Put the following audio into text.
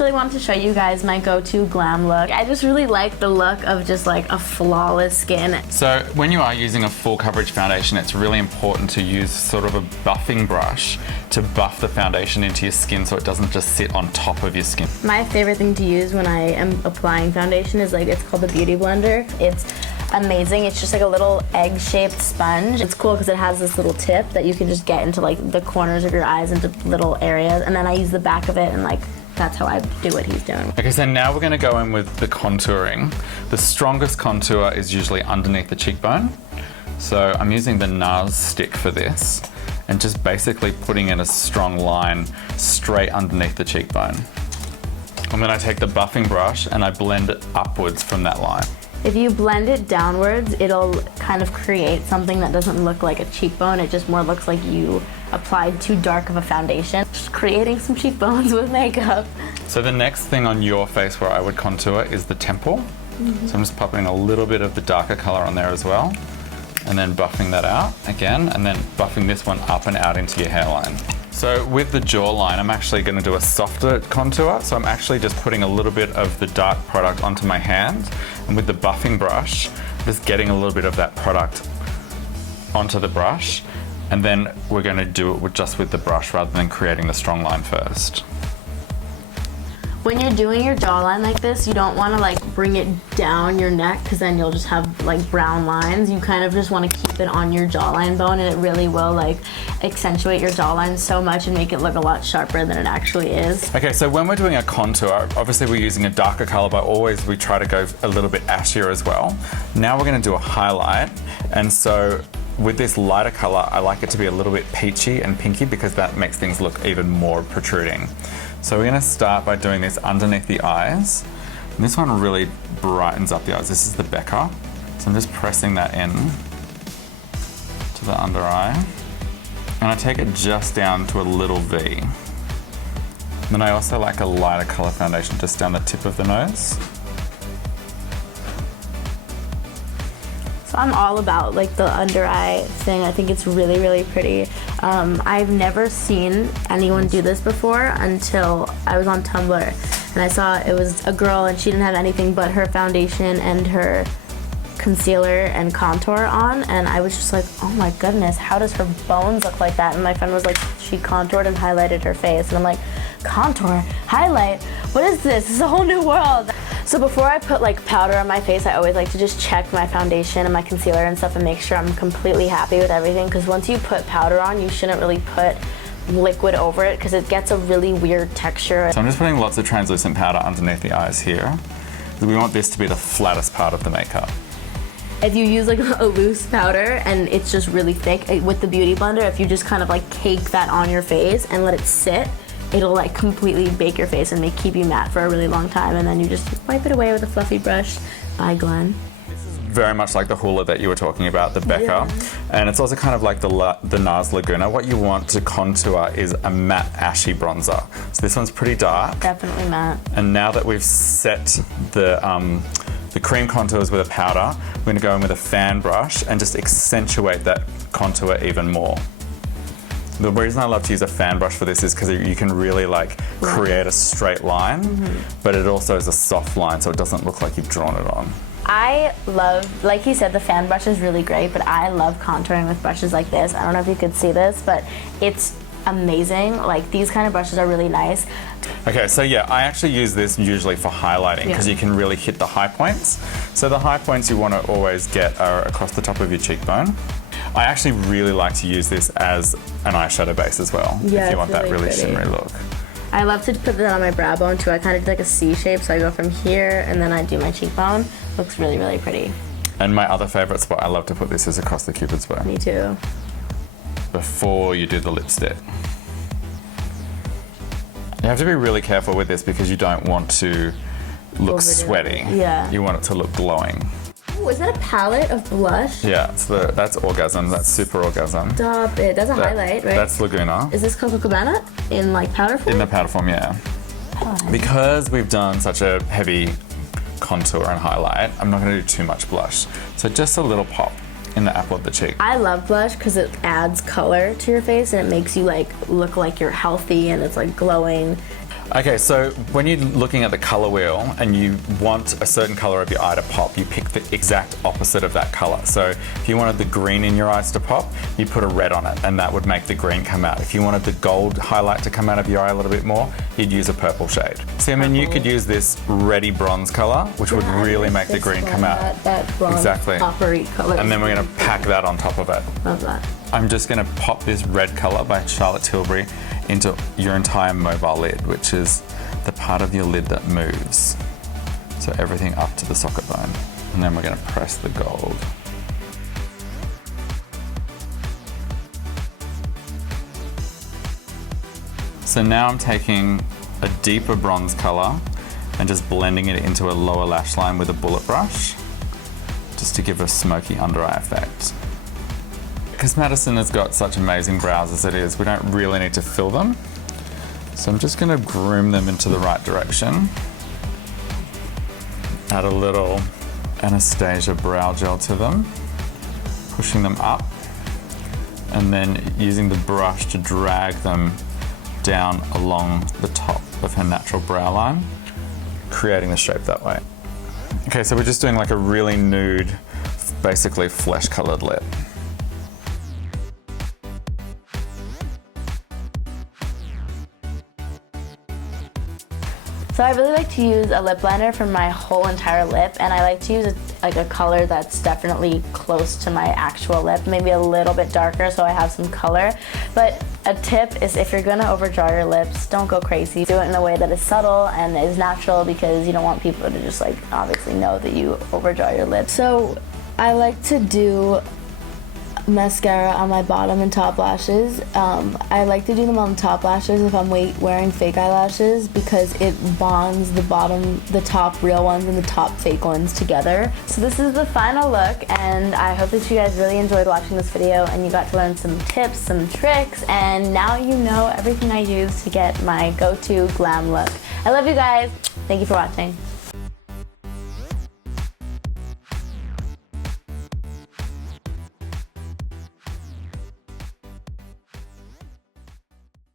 just really wanted to show you guys my GoTo Glam look. I just really like the look of just like a flawless skin. So when you are using a full coverage foundation, it's really important to use sort of a buffing brush to buff the foundation into your skin so it doesn't just sit on top of your skin. My favorite thing to use when I am applying foundation is it's called the Beauty Blender. It's amazing. It's just like a little egg-shaped sponge. It's cool because it has this little tip that you can just get into like the corners of your eyes, into little areas, and then I use the back of it, and that's how I do what he's doing. Okay, so now we're going to go in with the contouring. The strongest contour is usually underneath the cheekbone. So I'm using the NARS stick for this and just basically putting in a strong line straight underneath the cheekbone. And then I take the buffing brush and I blend it upwards from that line. If you blend it downwards, it'll kind of create something that doesn't look like a cheekbone. It just more looks like you applied too dark of a foundation. Just creating some cheekbones with makeup. So the next thing on your face where I would contour is the temple. So I'm just popping a little bit of the darker color on there as well. And then buffing that out again, and then buffing this one up and out into your hairline. So with the jawline, I'm actually going to do a softer contour. So I'm actually just putting a little bit of the dark product onto my hand, and with the buffing brush, just getting a little bit of that product onto the brush, and then we're going to do it just with the brush rather than creating the strong line first. When you're doing your jawline like this, you don't want to bring it down your neck because then you'll just have brown lines. You kind of just want to keep it on your jawline bone, and it really will accentuate your jawline so much and make it look a lot sharper than it actually is. Okay, so when we're doing a contour, obviously we're using a darker color, but always we try to go a little bit ashier as well. Now we're going to do a highlight, and so with this lighter color, I like it to be a little bit peachy and pinky because that makes things look even more protruding. So we're going to start by doing this underneath the eyes. And this one really brightens up the eyes. This is the Becca. So I'm just pressing that in to the under eye. And I take it just down to a little V. And then I also like a lighter color foundation just down the tip of the nose. So I'm all about the under eye thing. I think it's really, really pretty. I've never seen anyone do this before until I was on Tumblr, and I saw it was a girl and she didn't have anything but her foundation and her concealer and contour on, and I was just like, oh my goodness, how does her bones look like that? And my friend was like, she contoured and highlighted her face, and I'm like, contour, highlight, what is this? This is a whole new world. So before I put powder on my face, I always like to just check my foundation and my concealer and stuff and make sure I'm completely happy with everything, because once you put powder on, you shouldn't really put liquid over it because it gets a really weird texture. So I'm just putting lots of translucent powder underneath the eyes here. We want this to be the flattest part of the makeup. If you use a loose powder and it's just really thick, with the Beauty Blender, if you just kind of cake that on your face and let it sit, it'll completely bake your face and keep you matte for a really long time, and then you just wipe it away with a fluffy brush by Glenn. This is very much like the Hoola that you were talking about, the Becca. Yeah. And it's also kind of like the NARS Laguna. What you want to contour is a matte ashy bronzer. So this one's pretty dark. Definitely matte. And now that we've set the cream contours with a powder, we're going to go in with a fan brush and just accentuate that contour even more. The reason I love to use a fan brush for this is because you can really create a straight line, but it also is a soft line so it doesn't look like you've drawn it on. I love, like he said, the fan brush is really great, but I love contouring with brushes like this. I don't know if you could see this, but it's amazing. These kind of brushes are really nice. Okay, so yeah, I actually use this usually for highlighting because you can really hit the high points. So the high points you want to always get are across the top of your cheekbone. I actually really like to use this as an eyeshadow base as well, if you want that really shimmery look. I love to put that on my brow bone too. I kind of do a C shape, so I go from here and then I do my cheekbone. Looks really, really pretty. And my other favorite spot I love to put this is across the Cupid's bow. Me too. Before you do the lipstick. You have to be really careful with this because you don't want to look sweaty. Yeah. You want it to look glowing. Oh, is that a palette of blush? Yeah, that's Orgasm. That's Super Orgasm. Stop it. That's a highlight, right? That's Laguna. Is this Coco Cabana in powder form? In the powder form, yeah. Because we've done such a heavy contour and highlight, I'm not going to do too much blush. So just a little pop in the apple of the cheek. I love blush because it adds color to your face and it makes you look like you're healthy and it's glowing. Okay, so when you're looking at the color wheel and you want a certain color of your eye to pop, you pick the exact opposite of that color. So if you wanted the green in your eyes to pop, you put a red on it and that would make the green come out. If you wanted the gold highlight to come out of your eye a little bit more, you'd use a purple shade. See, I mean, you could use this reddy bronze color, which would really make the green come out. That bronze exactly. coppery color. And then we're gonna pack that on top of it. Love that. I'm just gonna pop this red color by Charlotte Tilbury into your entire mobile lid, which is the part of your lid that moves. So everything up to the socket bone. And then we're gonna press the gold. So now I'm taking a deeper bronze color and just blending it into a lower lash line with a bullet brush, just to give a smoky under eye effect. Because Madison has got such amazing brows as it is, we don't really need to fill them. So I'm just gonna groom them into the right direction. Add a little Anastasia brow gel to them, pushing them up, and then using the brush to drag them down along the top of her natural brow line, creating the shape that way. Okay, so we're just doing like a really nude, basically flesh-colored lip. So I really like to use a lip liner for my whole entire lip, and I like to use a color that's definitely close to my actual lip, maybe a little bit darker so I have some color. But a tip is, if you're gonna overdraw your lips, don't go crazy. Do it in a way that is subtle and is natural, because you don't want people to just like obviously know that you overdraw your lips. So I like to do mascara on my bottom and top lashes. I like to do them on the top lashes if I'm wearing fake eyelashes, because it bonds the top real ones and the top fake ones together. So this is the final look, and I hope that you guys really enjoyed watching this video and you got to learn some tips, some tricks, and now you know everything I use to get my go-to glam look. I love you guys. Thank you for watching.